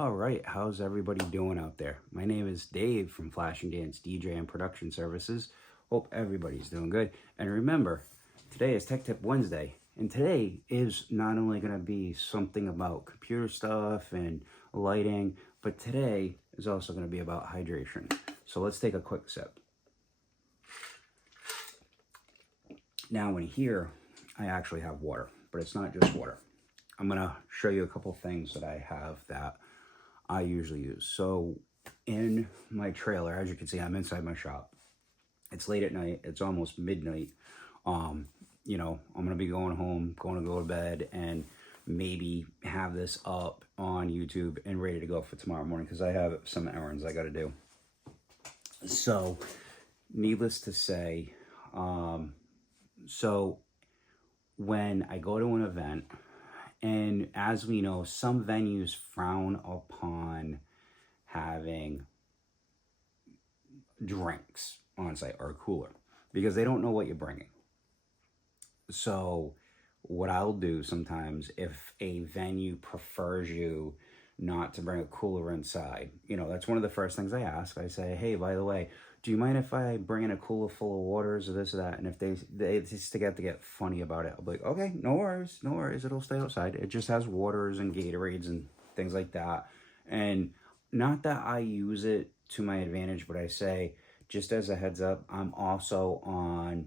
All right, how's everybody doing out there? My name is Dave from Flash and Dance DJ and Production Services. Hope everybody's doing good. And remember, today is Tech Tip Wednesday, and today is not only going to be something about computer stuff and lighting, but today is also going to be about hydration. So let's take a quick sip. Now in here, I actually have water, but it's not just water. I'm going to show you a couple things that I have that I usually use. So in my trailer, as you can see, I'm inside my shop. It's late at night. It's almost midnight. I'm going to be going home, going to go to bed, and maybe have this up on YouTube and ready to go for tomorrow morning because I have some errands I got to do. So needless to say, so when I go to an event, and as we know, some venues frown upon having drinks on site or a cooler because they don't know what you're bringing. So what I'll do sometimes, if a venue prefers you not to bring a cooler inside, that's one of the first things I ask. I say, hey, by the way, do you mind if I bring in a cooler full of waters or this or that? And if they just to get funny about it, I'll be like, okay, no worries, it'll stay outside. It just has waters and Gatorades and things like that. And not that I use it to my advantage, but I say, just as a heads up, I'm also on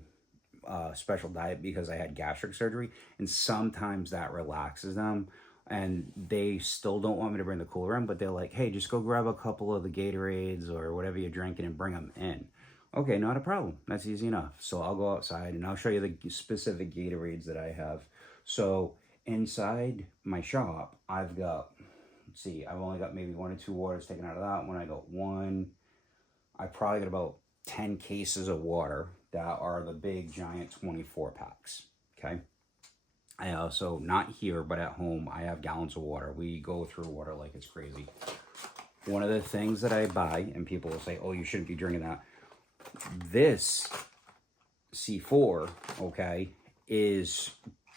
a special diet because I had gastric surgery, and sometimes that relaxes them. And they still don't want me to bring the cooler in, but they're like, hey, just go grab a couple of the Gatorades or whatever you're drinking and bring them in. Okay, not a problem. That's easy enough. So I'll go outside and I'll show you the specific Gatorades that I have. So inside my shop, I've got, let's see, I've only got maybe 1 or 2 waters taken out of that one. I got one. I probably got about 10 cases of water that are the big giant 24 packs, okay? I also, not here, but at home, I have gallons of water. We go through water like it's crazy. One of the things that I buy, and people will say, oh, you shouldn't be drinking that. This C4, okay, is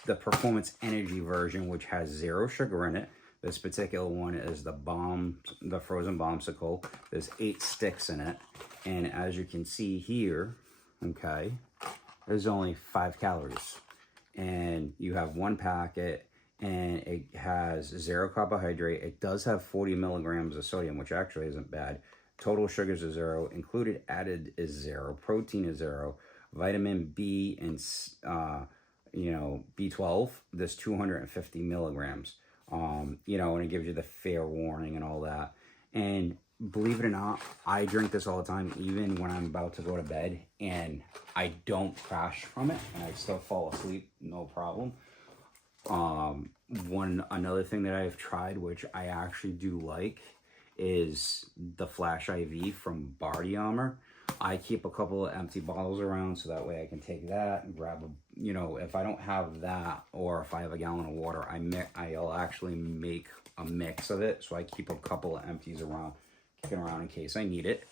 the Performance Energy version, which has 0 sugar in it. This particular one is the frozen bombsicle. There's 8 sticks in it. And as you can see here, okay, there's only 5 calories. And you have 1 packet, and it has 0 carbohydrate. It does have 40 milligrams of sodium, which actually isn't bad. Total sugars are 0. Included added is 0. Protein is 0. Vitamin B and B12. There's 250 milligrams. And it gives you the fair warning and all that. And believe it or not, I drink this all the time, even when I'm about to go to bed, and I don't crash from it, and I still fall asleep, no problem. Another thing that I've tried, which I actually do like, is the Flash IV from Body Armor. I keep a couple of empty bottles around so that way I can take that and grab if I don't have that, or if I have a gallon of water, I'll actually make a mix of it. So I keep a couple of empties around, kicking around in case I need it.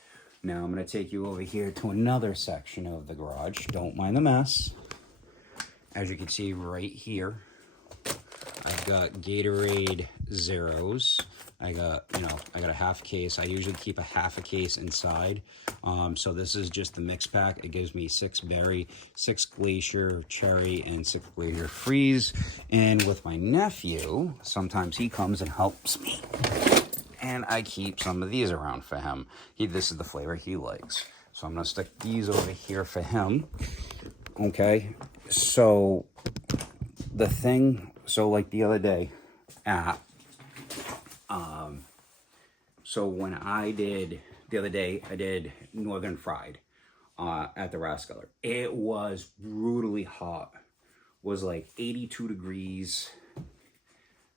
Now I'm going to take you over here to another section of the garage. Don't mind the mess. As you can see right here, I've got Gatorade Zeros. I got a half case. I usually keep a half a case inside. So this is just the mix pack. It gives me 6 berry, 6 glacier cherry, and 6 glacier freeze. And with my nephew, sometimes he comes and helps me, and I keep some of these around for him. This is the flavor he likes. So I'm gonna stick these over here for him. Okay, so like the other day I did Northern Fried at the Rathskeller. It was brutally hot. It was like 82 degrees.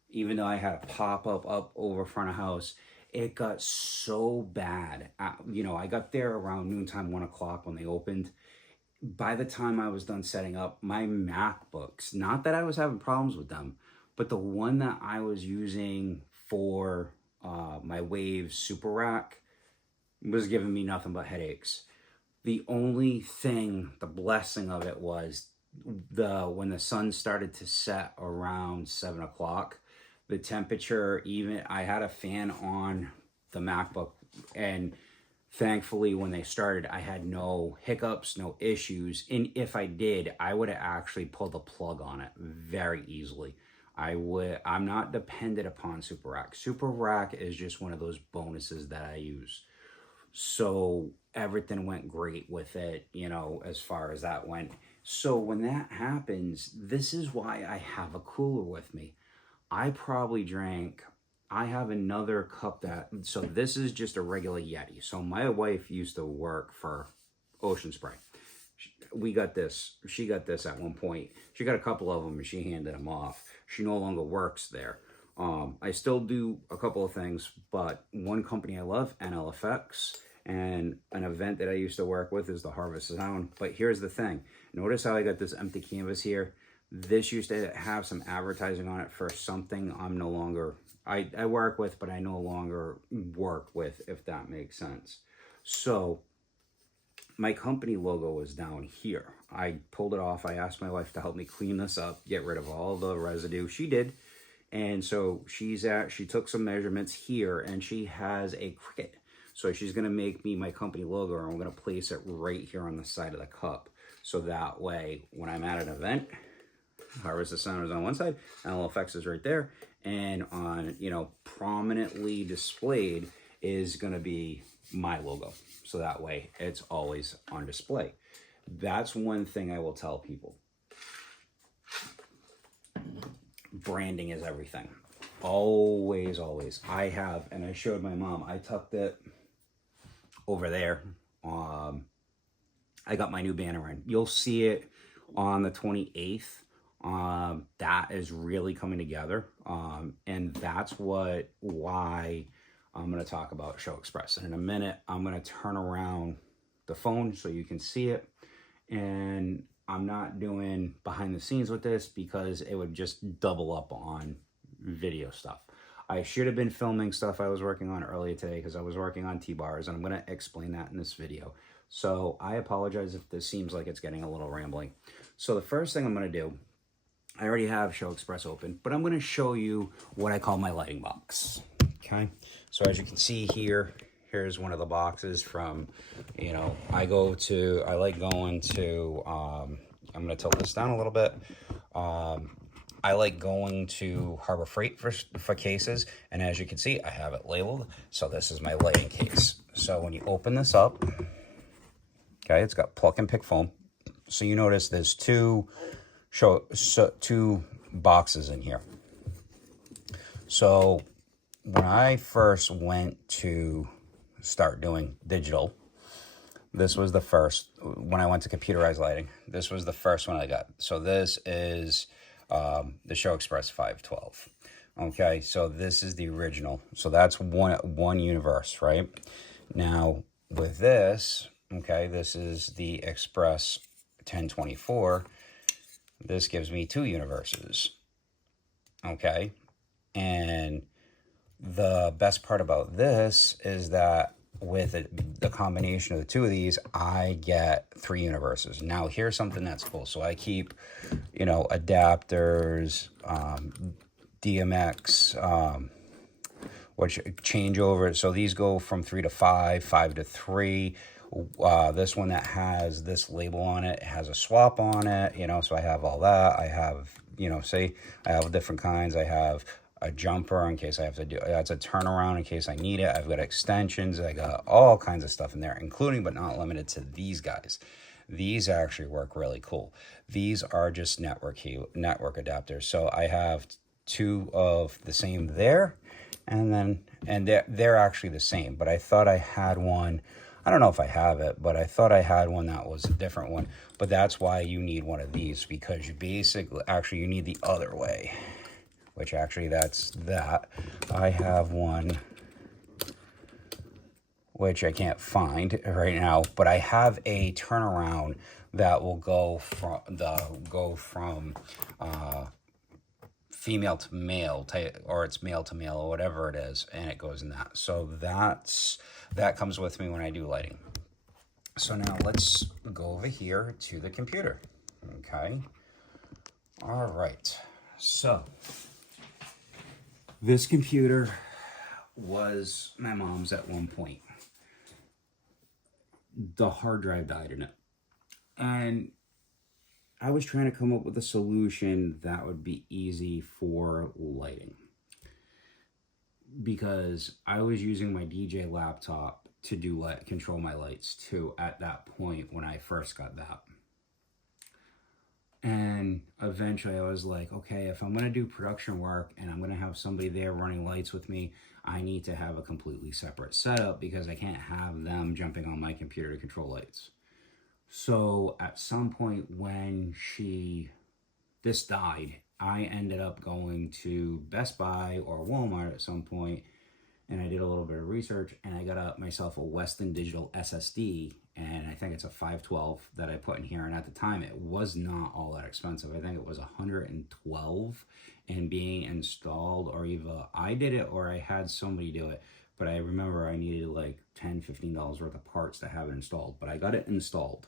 Even though I had a pop-up up over front of house, it got so bad. I got there around noontime, 1 o'clock when they opened. By the time I was done setting up, my MacBooks, not that I was having problems with them, but the one that I was using for my Wave Super Rack was giving me nothing but headaches. The only thing, the blessing of it was when the sun started to set around 7 o'clock, the temperature, even I had a fan on the MacBook, and thankfully when they started, I had no hiccups, no issues. And if I did, I would have actually pulled the plug on it very easily. I'm not dependent upon Super Rack. Super Rack is just one of those bonuses that I use. So everything went great with it, you know, as far as that went. So when that happens, this is why I have a cooler with me. I probably drank, I have another cup that, so this is just a regular Yeti. So my wife used to work for Ocean Spray. We got this, she got this at one point. She got a couple of them and she handed them off. She no longer works there. I still do a couple of things, but one company I love, NLFX, and an event that I used to work with is the Harvest Sound. But here's the thing. Notice how I got this empty canvas here? This used to have some advertising on it for something I'm no longer, I work with, but I no longer work with, if that makes sense. So my company logo is down here. I pulled it off. I asked my wife to help me clean this up, get rid of all the residue. She did. And so she took some measurements here, and she has a Cricut. So she's going to make me my company logo, and we're going to place it right here on the side of the cup. So that way, when I'm at an event, Harvest the Sound is on one side, NLFX is right there, and on, you know, prominently displayed is going to be my logo. So that way, it's always on display. That's one thing I will tell people. Branding is everything. Always, always. I have, and I showed my mom, I tucked it over there. I got my new banner in. You'll see it on the 28th. That is really coming together. And that's why I'm going to talk about ShowXpress. And in a minute, I'm going to turn around the phone so you can see it. And I'm not doing behind the scenes with this because it would just double up on video stuff. I should have been filming stuff I was working on earlier today because I was working on T-bars, and I'm going to explain that in this video. So I apologize if this seems like it's getting a little rambling. So the first thing I'm going to do, I already have ShowXpress open, but I'm going to show you what I call my lighting box. Okay. So as you can see here, here's one of the boxes from, you know, I like going to, I'm going to tilt this down a little bit. I like going to Harbor Freight for cases. And as you can see, I have it labeled. So this is my lighting case. So when you open this up, okay, it's got pluck and pick foam. So you notice there's two boxes in here. So when I first went to start doing digital, this was the first, when I went to computerized lighting, this was the first one I got. So this is the ShowXpress 512. Okay, so this is the original. So that's one universe, right? Now with this, okay, this is the Express 1024. This gives me two universes. Okay, and the best part about this is that with the combination of the two of these, I get three universes. Now, here's something that's cool. So I keep, you know, adapters, DMX, which change over. So these go from 3 to 5, 5 to 3. This one that has this label on it has a swap on it, you know, so I have all that. I have, you know, say I have different kinds. I have a jumper in case I have to do, that's a turnaround in case I need it. I've got extensions. I got all kinds of stuff in there, including but not limited to these guys. These actually work really cool. These are just network adapters. So I have two of the same there, and they're actually the same, but I thought I had one. I don't know if I have it, but I thought I had one that was a different one. But that's why you need one of these, because you basically, actually you need the other way, which actually that's that. I have one, which I can't find right now, but I have a turnaround that will go from female to male, or it's male to male, or whatever it is, and it goes in that. So that comes with me when I do lighting. So now let's go over here to the computer. Okay. All right. So This computer was my mom's at one point. The hard drive died in it. And I was trying to come up with a solution that would be easy for lighting. Because I was using my DJ laptop to control my lights too at that point when I first got that. And eventually I was like, okay, if I'm going to do production work and I'm going to have somebody there running lights with me, I need to have a completely separate setup because I can't have them jumping on my computer to control lights. So at some point when this died, I ended up going to Best Buy or Walmart at some point, and I did a little bit of research, and I got myself a Western Digital SSD, and I think it's a 512 that I put in here, and at the time it was not all that expensive. I think it was 112 and being installed, or either I did it or I had somebody do it, but I remember I needed like $10-15 worth of parts to have it installed, but I got it installed.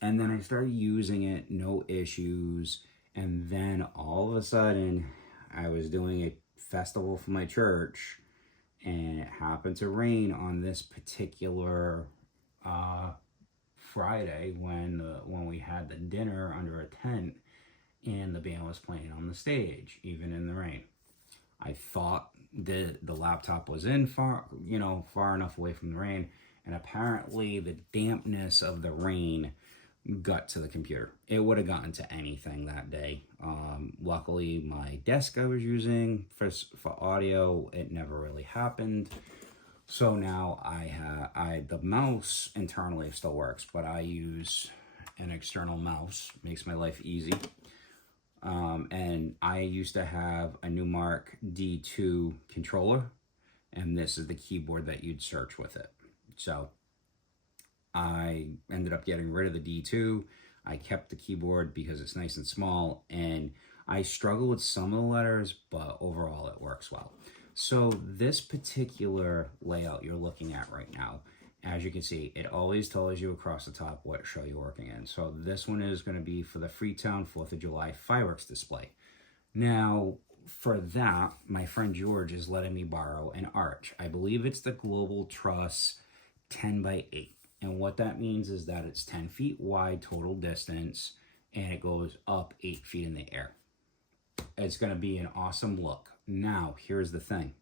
And then I started using it, no issues, and then all of a sudden I was doing a festival for my church, and it happened to rain on this particular Friday when we had the dinner under a tent, and the band was playing on the stage, even in the rain. I thought the laptop was in far enough away from the rain, and apparently the dampness of the rain got to the computer. It would have gotten to anything that day. Luckily, my desk I was using for audio, it never really happened. So now the mouse internally still works, but I use an external mouse. Makes my life easy. And I used to have a Newmark D2 controller, and this is the keyboard that you'd search with it. So I ended up getting rid of the D2. I kept the keyboard because it's nice and small, and I struggle with some of the letters, but overall it works well. So this particular layout you're looking at right now, as you can see, it always tells you across the top what show you're working in. So this one is going to be for the Freetown 4th of July fireworks display. Now, for that, my friend George is letting me borrow an arch. I believe it's the Global Truss 10x8. And what that means is that it's 10 feet wide total distance, and it goes up 8 feet in the air. It's going to be an awesome look. Now, here's the thing.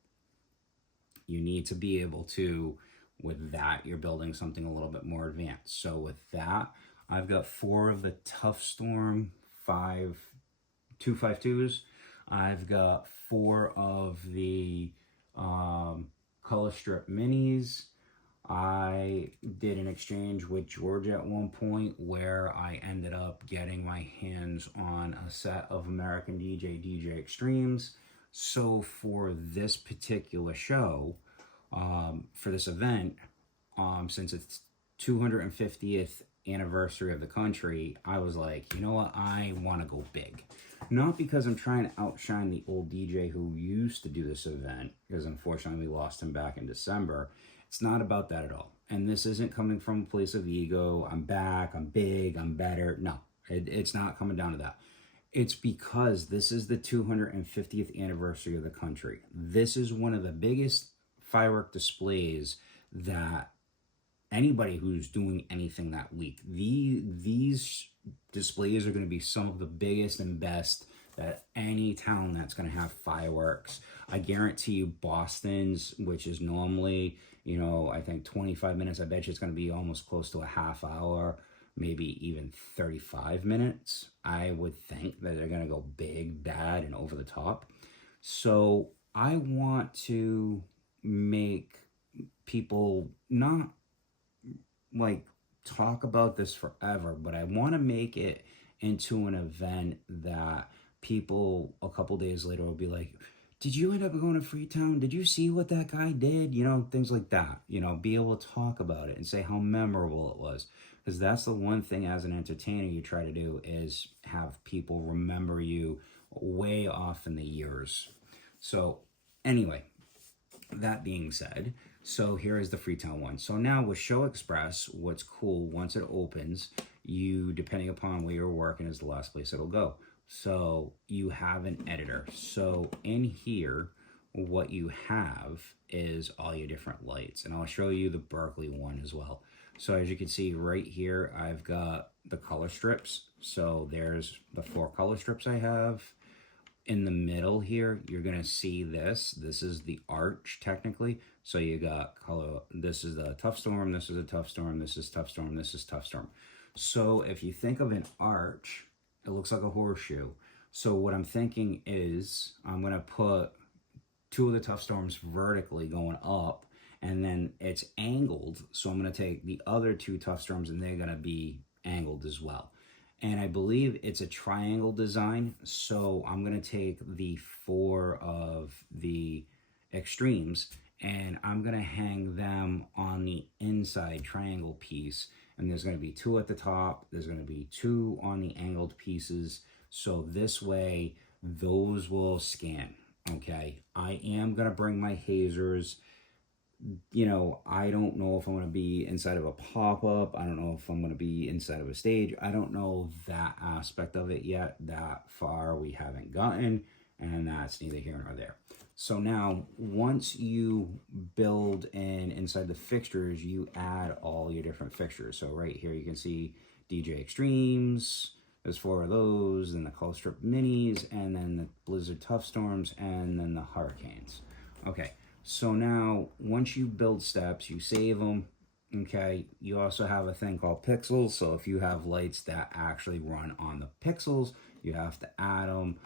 You need to be able to, with that, you're building something a little bit more advanced. So with that, I've got 4 of the Tough Storm 252s. I've got 4 of the Color Strip Minis. I did an exchange with George at one point where I ended up getting my hands on a set of American DJ Extremes. So for this particular show, for this event, since it's 250th anniversary of the country, I was like, you know what, I want to go big. Not because I'm trying to outshine the old DJ who used to do this event, because unfortunately we lost him back in December. It's not about that at all. And this isn't coming from a place of ego. I'm back, I'm big, I'm better. No, it's not coming down to that. It's because this is the 250th anniversary of the country. This is one of the biggest firework displays that anybody who's doing anything that week. These displays are going to be some of the biggest and best that any town that's going to have fireworks. I guarantee you Boston's, which is normally, I think 25 minutes, I bet you it's going to be almost close to a half hour, maybe even 35 minutes. I would think that they're going to go big, bad, and over the top. So I want to make people not like talk about this forever, but I want to make it into an event that people a couple days later will be like, did you end up going to Freetown? Did you see what that guy did? Things like that. Be able to talk about it and say how memorable it was. Because that's the one thing as an entertainer you try to do is have people remember you way off in the years. So anyway, that being said, so here is the Freetown one. So now with ShowXpress, what's cool, once it opens, you, depending upon where you're working, is the last place it'll go. So you have an editor. So in here, what you have is all your different lights. And I'll show you the Berkeley one as well. So as you can see right here, I've got the color strips. So there's the 4 color strips I have. In the middle here, you're gonna see this. This is the arch technically. So you got color, this is the tough storm, this is a tough storm, this is tough storm, this is tough storm. So if you think of an arch, it looks like a horseshoe. So what I'm thinking is I'm gonna put 2 of the tough storms vertically going up, and then it's angled. So I'm gonna take the other 2 tough storms and they're gonna be angled as well. And I believe it's a triangle design. So I'm gonna take the 4 of the extremes and I'm gonna hang them on the inside triangle piece. And there's gonna be 2 at the top. There's gonna be 2 on the angled pieces. So this way, those will scan, okay? I am gonna bring my hazers. You know, I don't know if I'm going to be inside of a pop-up. I don't know if I'm going to be inside of a stage. I don't know that aspect of it yet. That far we haven't gotten, and that's neither here nor there. So now, once you build in inside the fixtures, you add all your different fixtures. So right here you can see DJ Extremes. There's 4 of those, and the Color Strip Minis, and then the Blizzard Tough Storms, and then the Hurricanes. Okay. So now, once you build steps, you save them, okay? You also have a thing called pixels. So if you have lights that actually run on the pixels, you have to add them.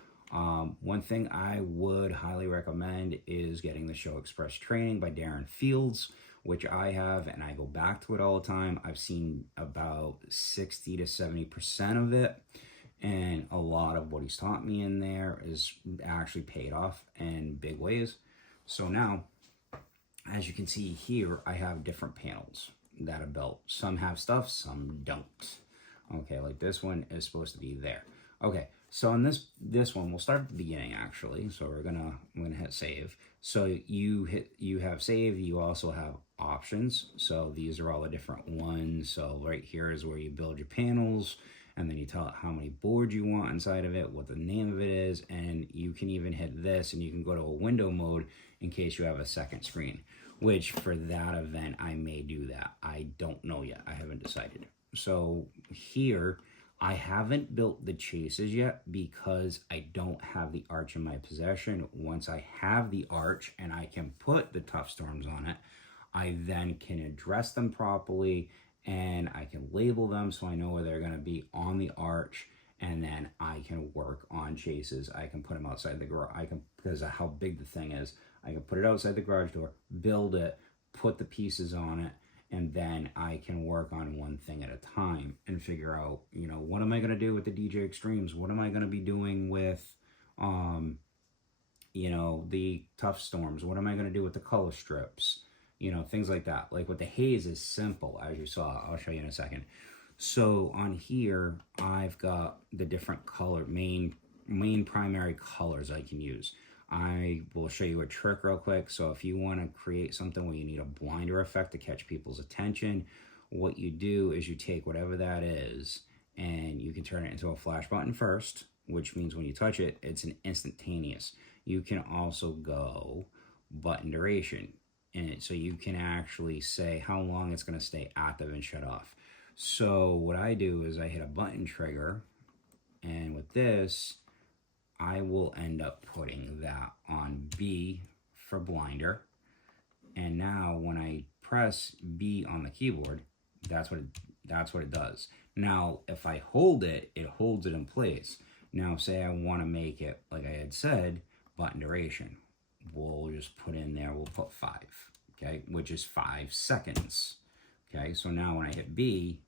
One thing I would highly recommend is getting the ShowXpress training by Darren Fields, which I have, and I go back to it all the time. I've seen about 60 to 70% of it. And a lot of what he's taught me in there is actually paid off in big ways. So now, as you can see here, I have different panels that are built. Some have stuff, some don't. Okay, like this one is supposed to be there. Okay, so on this one, we'll start at the beginning actually. So I'm gonna hit save. So you have save. You also have options. So these are all the different ones. So right here is where you build your panels. And then you tell it how many boards you want inside of it, what the name of it is, and you can even hit this and you can go to a window mode in case you have a second screen, which for that event, I may do that. I don't know yet. I haven't decided. So here, I haven't built the chases yet because I don't have the arch in my possession. Once I have the arch and I can put the tough storms on it, I then can address them properly and I can label them so I know where they're going to be on the arch, and then I can work on chases. I can put them outside the garage. Because of how big the thing is, I can put it outside the garage door, build it, put the pieces on it, and then I can work on one thing at a time and figure out, you know, what am I going to do with the DJ Extremes? What am I going to be doing with, you know, the Tough Storms? What am I going to do with the color strips? You know, things like that. Like with the haze is simple, as you saw. I'll show you in a second. So on here, I've got the different color, main primary colors I can use. I will show you a trick real quick. So if you want to create something where you need a blinder effect to catch people's attention, what you do is you take whatever that is and you can turn it into a flash button first, which means when you touch it, it's an instantaneous. You can also go button duration. And so you can actually say how long it's going to stay active and shut off. So what I do is I hit a button trigger, and with this, I will end up putting that on B for blinder. And now when I press B on the keyboard, that's what it does. Now, if I hold it, it holds it in place. Now, say I want to make it, like I had said, button duration. We'll just put in there, we'll put 5, okay, which is 5 seconds. Okay, so now when I hit B,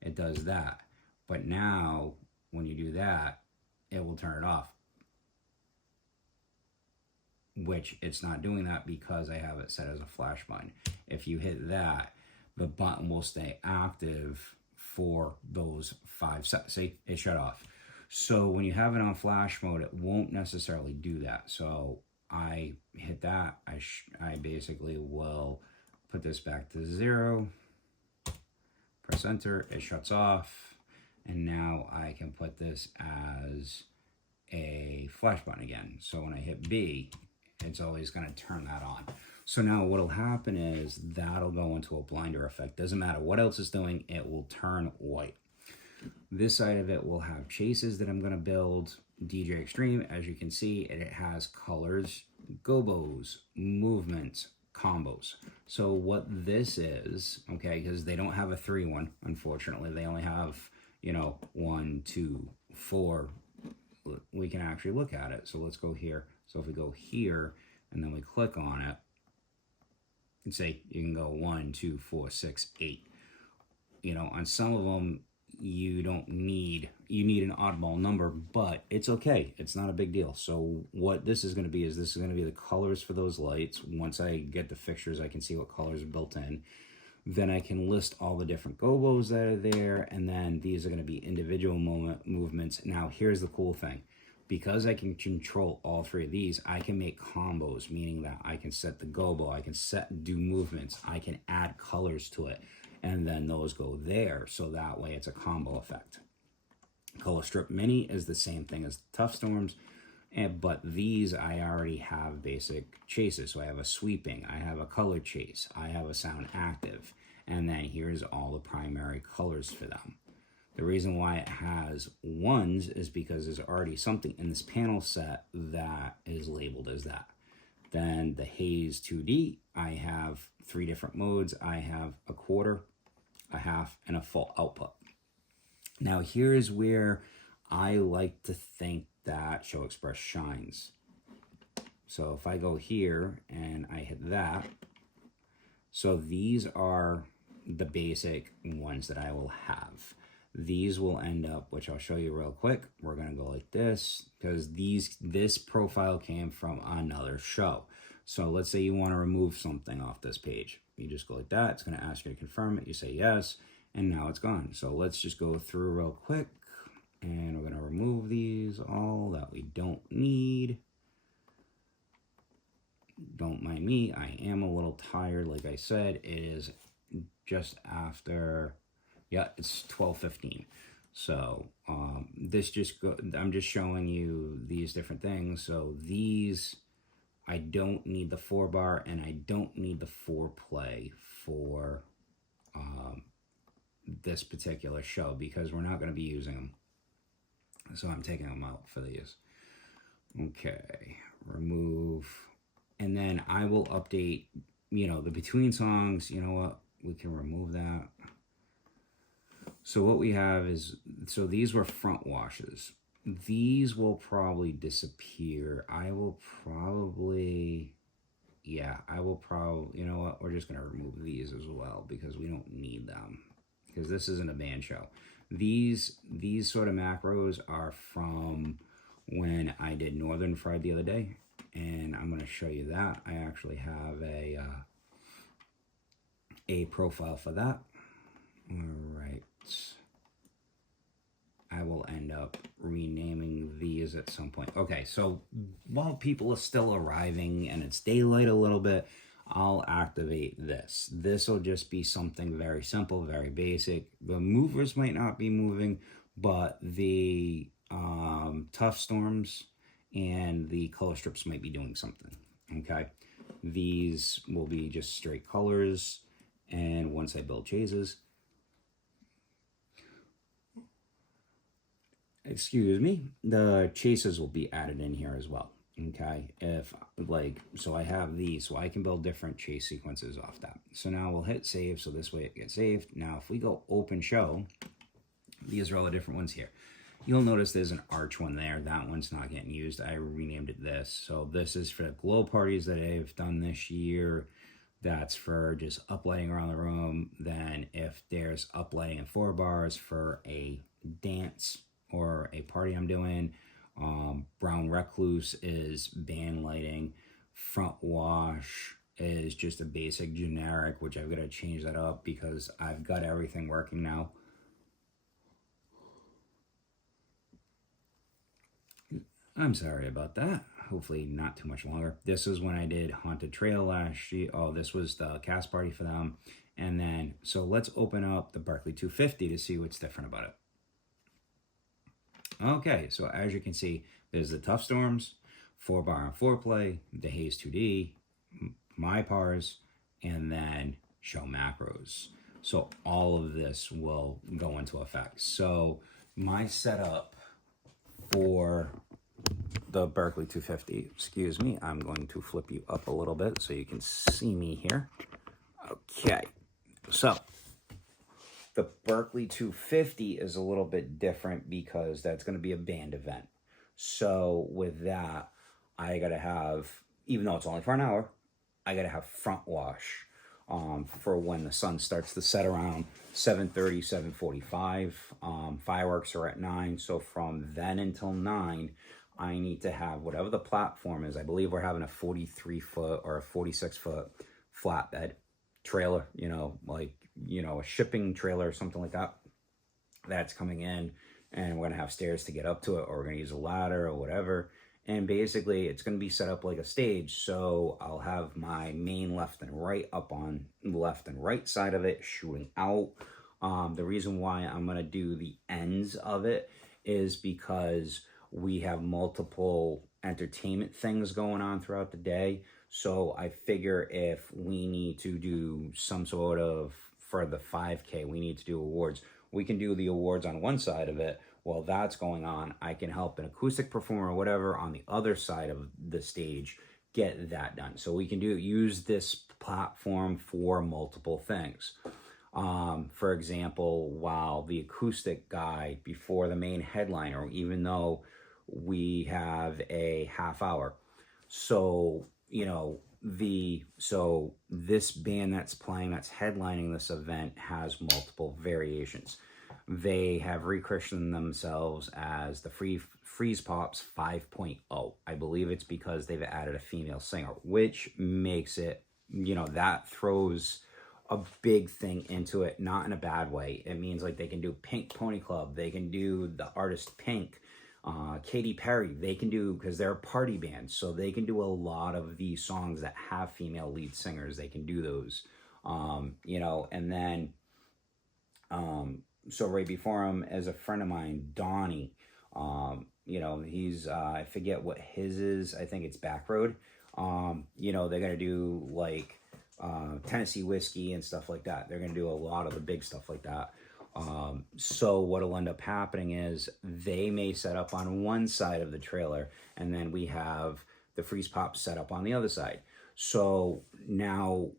it does that. But now, when you do that, it will turn it off. Which it's not doing that because I have it set as a flash button. If you hit that, the button will stay active for those 5 seconds. See, it shut off. So when you have it on flash mode, it won't necessarily do that. So I hit that, I basically will put this back to 0, press enter, it shuts off, and now I can put this as a flash button again. So when I hit B, it's always going to turn that on. So now what'll happen is that'll go into a blinder effect. Doesn't matter what else it's doing, it will turn white. This side of it will have chases that I'm going to build. DJ Extreme, as you can see, it has colors, gobos, movements, combos. So what this is, okay, because they don't have a 3-1, unfortunately. They only have, 1, 2, 4. We can actually look at it. So let's go here. So if we go here and then we click on it, and say you can go 1, 2, 4, 6, 8. On some of them, you need an oddball number, but it's okay. It's not a big deal. So what this is going to be is this is going to be the colors for those lights. Once I get the fixtures, I can see what colors are built in. Then I can list all the different gobos that are there, and then these are going to be individual movements. Now, here's the cool thing. Because I can control all 3 of these, I can make combos, meaning that I can set the gobo, I can do movements, I can add colors to it, and then those go there, so that way it's a combo effect. Color Strip Mini is the same thing as Tough Storms, but these I already have basic chases. So I have a sweeping, I have a color chase, I have a sound active, and then here's all the primary colors for them. The reason why it has 1s is because there's already something in this panel set that is labeled as that. Then the Haze 2D, I have 3 different modes. I have a quarter, a half, and a full output. Now here's where I like to think that ShowXpress shines. So if I go here and I hit that, so these are the basic ones that I will have. These will end up, which I'll show you real quick. We're going to go like this because this profile came from another show. So let's say you want to remove something off this page. You just go like that. It's going to ask you to confirm it. You say yes, and now it's gone. So let's just go through real quick, and we're going to remove these all that we don't need. Don't mind me. I am a little tired. Like I said, it is just after... Yeah, it's 12:15. So I'm just showing you these different things. So these, I don't need the 4-bar and I don't need the 4-play for this particular show because we're not going to be using them. So I'm taking them out for these. Okay, remove. And then I will update, the between songs. You know what? We can remove that. So what we have is, so these were front washes. These will probably disappear. I will probably, you know what? We're just going to remove these as well because we don't need them because this isn't a band show. These sort of macros are from when I did Northern Fried the other day, and I'm going to show you that. I actually have a profile for that. All right. I will end up renaming these at some point. Okay, so while people are still arriving and it's daylight a little bit, I'll activate this. This will just be something very simple, very basic. The movers might not be moving, but the Tough Storms and the color strips might be doing something, okay? These will be just straight colors, and once I build chases, excuse me, the chases will be added in here as well, okay? So I have these, so I can build different chase sequences off that. So now we'll hit save, so this way it gets saved. Now if we go open show, these are all the different ones here. You'll notice there's an arch one there. That one's not getting used. I renamed it this. So this is for the glow parties that I've done this year. That's for just uplighting around the room. Then if there's uplighting and 4 bars for a dance or a party I'm doing, Brown Recluse is band lighting. Front wash is just a basic generic, which I've got to change that up because I've got everything working now. I'm sorry about that. Hopefully not too much longer. This is when I did Haunted Trail last year. Oh, this was the cast party for them. And then, so let's open up the Berkeley 250 to see what's different about it. Okay, so as you can see, there's the Tough Storms. 4-bar and foreplay, the Haze 2D, my pars, and then show macros. So all of this will go into effect. So my setup for the Berkeley 250, excuse me, I'm going to flip you up a little bit so you can see me here. Okay, so the Berkeley 250 is a little bit different because that's going to be a band event. So with that, I got to have, even though it's only for an hour, I got to have front wash for when the sun starts to set around 7:30, 7:45. Fireworks are at 9, so from then until 9, I need to have whatever the platform is. I believe we're having a 43-foot or a 46-foot flatbed trailer, a shipping trailer or something like that. That's coming in, and we're going to have stairs to get up to it, or we're going to use a ladder or whatever. And basically, it's going to be set up like a stage. So I'll have my main left and right up on the left and right side of it, shooting out. The reason why I'm going to do the ends of it is because we have multiple entertainment things going on throughout the day. So I figure if we need to do some sort of, for the 5K, we need to do awards. We can do the awards on one side of it. While that's going on, I can help an acoustic performer or whatever on the other side of the stage get that done. So we can use this platform for multiple things. For example, while the acoustic guy before the main headliner, even though we have a half hour, so this band that's playing, that's headlining this event, has multiple variations. They have rechristened themselves as the Freeze Pops 5.0. I believe it's because they've added a female singer, which makes it, that throws a big thing into it, not in a bad way. It means like they can do Pink Pony Club, they can do the artist Pink, Katy Perry, they can do, because they're a party band, so they can do a lot of these songs that have female lead singers. They can do those, and then, so right before him, as a friend of mine, Donnie, he's, I forget what his is. I think it's Backroad. They're going to do like Tennessee Whiskey and stuff like that. They're going to do a lot of the big stuff like that. So what'll end up happening is they may set up on one side of the trailer, and then we have the Freeze Pop set up on the other side. So now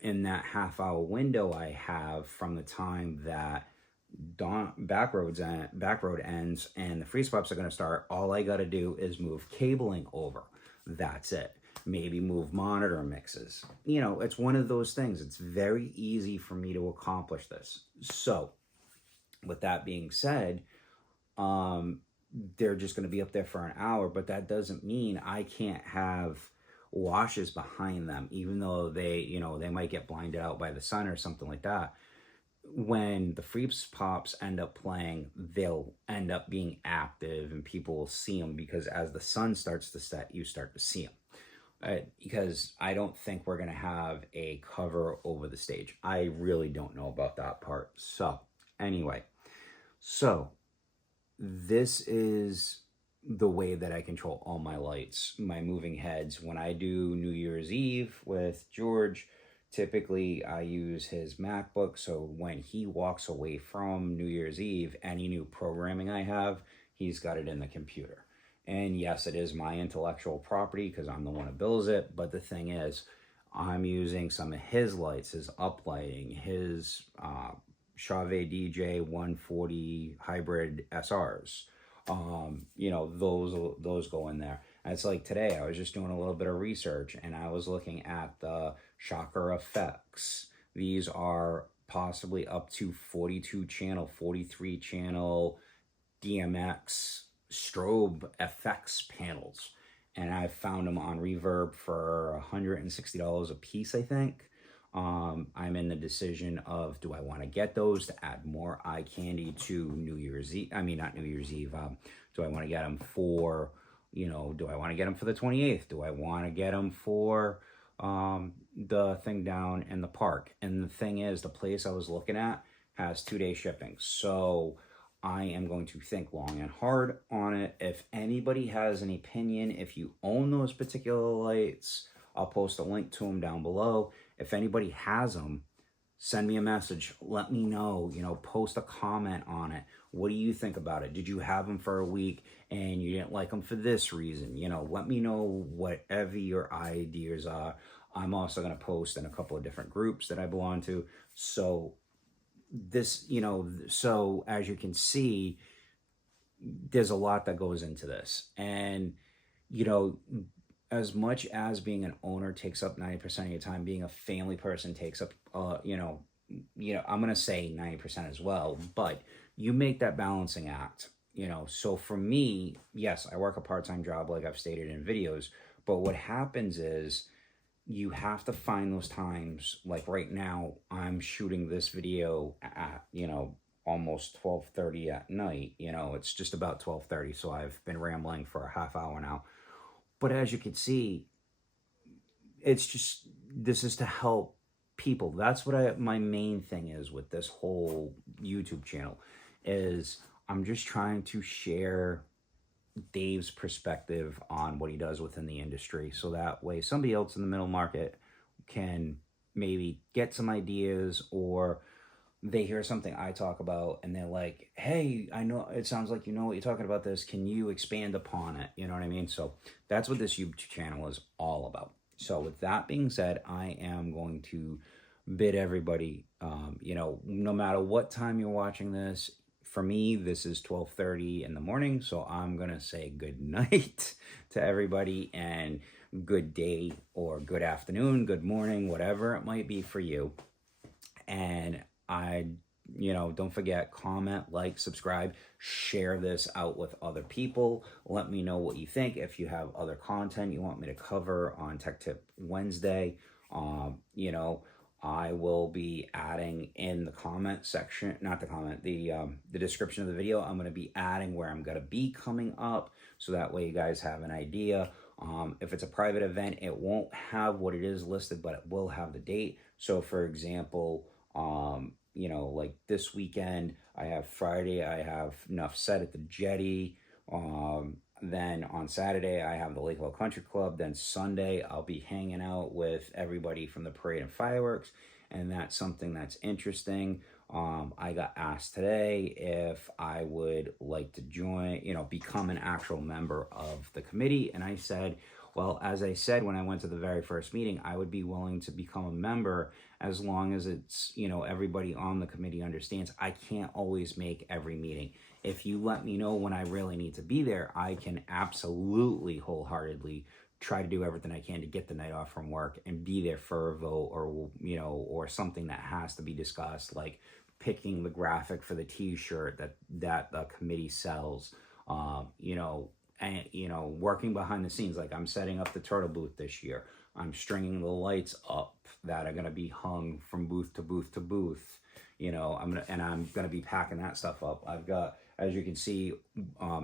in that half-hour window I have from the time that Backroad ends and the Freeze Pops are going to start, all I got to do is move cabling over. That's it. Maybe move monitor mixes. It's one of those things. It's very easy for me to accomplish this. So with that being said, they're just going to be up there for an hour, but that doesn't mean I can't have washes behind them, even though they might get blinded out by the sun or something like that. When the Freeze Pops end up playing, they'll end up being active and people will see them, because as the sun starts to set, you start to see them. Because I don't think we're going to have a cover over the stage. I really don't know about that part. So anyway, this is the way that I control all my lights, my moving heads. When I do New Year's Eve with George, typically I use his MacBook, so when he walks away from New Year's Eve, any new programming I have, he's got it in the computer. And yes, it is my intellectual property because I'm the one who bills it, but the thing is, I'm using some of his lights, his uplighting, his Chauvet DJ 140 hybrid SRs. Those go in there. And it's like today, I was just doing a little bit of research and I was looking at the Shocker effects. These are possibly up to 42 channel, 43 channel DMX strobe effects panels. And I found them on Reverb for $160 a piece, I think. I'm in the decision of, do I want to get those to add more eye candy to New Year's Eve? I mean, not New Year's Eve. Do I want to get them for, do I want to get them for the 28th? Do I want to get them for the thing down in the park? And the thing is, the place I was looking at has 2-day shipping. So I am going to think long and hard on it. If anybody has an opinion, if you own those particular lights, I'll post a link to them down below. If anybody has them, send me a message. Let me know, post a comment on it. What do you think about it? Did you have them for a week and you didn't like them for this reason? Let me know whatever your ideas are. I'm also going to post in a couple of different groups that I belong to. So so as you can see, there's a lot that goes into this. And, as much as being an owner takes up 90% of your time, being a family person takes up, I'm going to say 90% as well, but you make that balancing act, So for me, yes, I work a part-time job, like I've stated in videos, but what happens is you have to find those times. Like right now, I'm shooting this video at, almost 12:30 at night. It's just about 12:30, so I've been rambling for a half hour now. But as you can see, this is to help people. That's what my main thing is with this whole YouTube channel, is I'm just trying to share Dave's perspective on what he does within the industry, so that way somebody else in the middle market can maybe get some ideas, or they hear something I talk about and they're like, hey, I know it sounds like you know what you're talking about this. Can you expand upon it? You know what I mean? So that's what this YouTube channel is all about. So with that being said, I am going to bid everybody, no matter what time you're watching this, for me, this is 12:30 in the morning, so I'm going to say good night to everybody, and good day or good afternoon, good morning, whatever it might be for you. And don't forget, comment, like, subscribe, share this out with other people. Let me know what you think. If you have other content you want me to cover on Tech Tip Wednesday, I will be adding in the comment section, not the comment, the description of the video. I'm going to be adding where I'm going to be coming up, so that way you guys have an idea. If it's a private event, it won't have what it is listed, but it will have the date. So for example, like this weekend, I have Friday, I have Enough Said at the Jetty. Then on Saturday, I have the Lakeville Country Club. Then Sunday, I'll be hanging out with everybody from the Parade and Fireworks, and that's something that's interesting. I got asked today if I would like to join, become an actual member of the committee, and I said, well, as I said when I went to the very first meeting, I would be willing to become a member as long as it's, everybody on the committee understands I can't always make every meeting. If you let me know when I really need to be there, I can absolutely wholeheartedly try to do everything I can to get the night off from work and be there for a vote, or something that has to be discussed, like picking the graphic for the t-shirt that the committee sells, and working behind the scenes. Like I'm setting up the turtle booth this year. I'm stringing the lights up that are going to be hung from booth to booth to booth. I'm gonna be packing that stuff up. I've got, as you can see,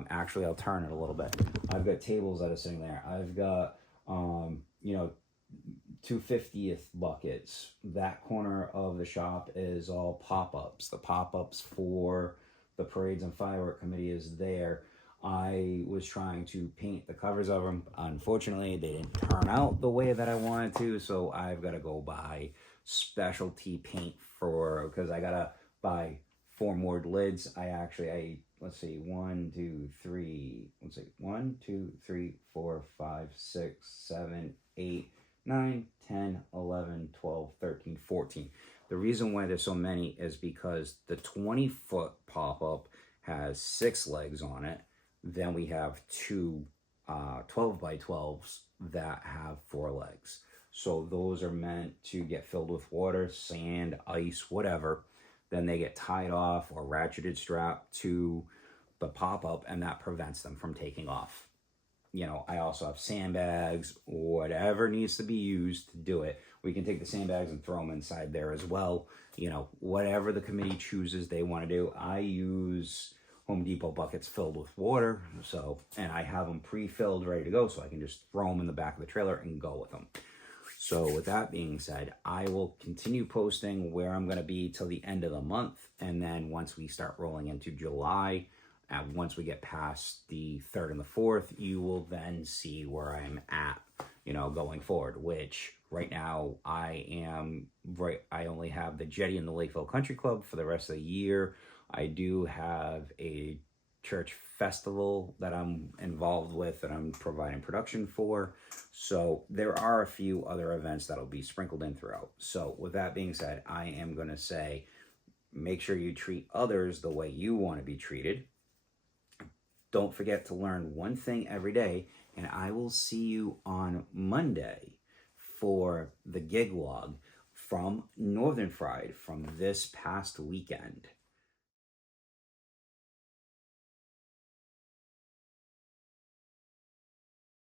actually I'll turn it a little bit. I've got tables that are sitting there. I've got 250th buckets. That corner of the shop is all pop-ups. The pop-ups for the Parades and Firework Committee is there. I was trying to paint the covers of them. Unfortunately, they didn't turn out the way that I wanted to, so I've got to go buy specialty paint because I got to buy 4 more lids. Let's see, 1, 2, 3, 4, 5, 6, 7, 8, 9, 10, 11, 12, 13, 14. The reason why there's so many is because the 20-foot pop-up has 6 legs on it. Then we have 2 12 by 12s that have 4 legs. So those are meant to get filled with water, sand, ice, whatever. Then they get tied off or ratcheted strapped to the pop-up, and that prevents them from taking off. I also have sandbags, whatever needs to be used to do it. We can take the sandbags and throw them inside there as well. Whatever the committee chooses they want to do. I use Home Depot buckets filled with water, and I have them pre-filled, ready to go, so I can just throw them in the back of the trailer and go with them. So with that being said, I will continue posting where I'm going to be till the end of the month. And then once we start rolling into July, once we get past the 3rd and the 4th, you will then see where I'm at, going forward, which right now I only have the Jetty and the Lakeville Country Club for the rest of the year. I do have a church festival that I'm involved with that I'm providing production for. So there are a few other events that'll be sprinkled in throughout. So with that being said, I am going to say, make sure you treat others the way you want to be treated. Don't forget to learn one thing every day, and I will see you on Monday for the gig log from Northern Fried from this past weekend.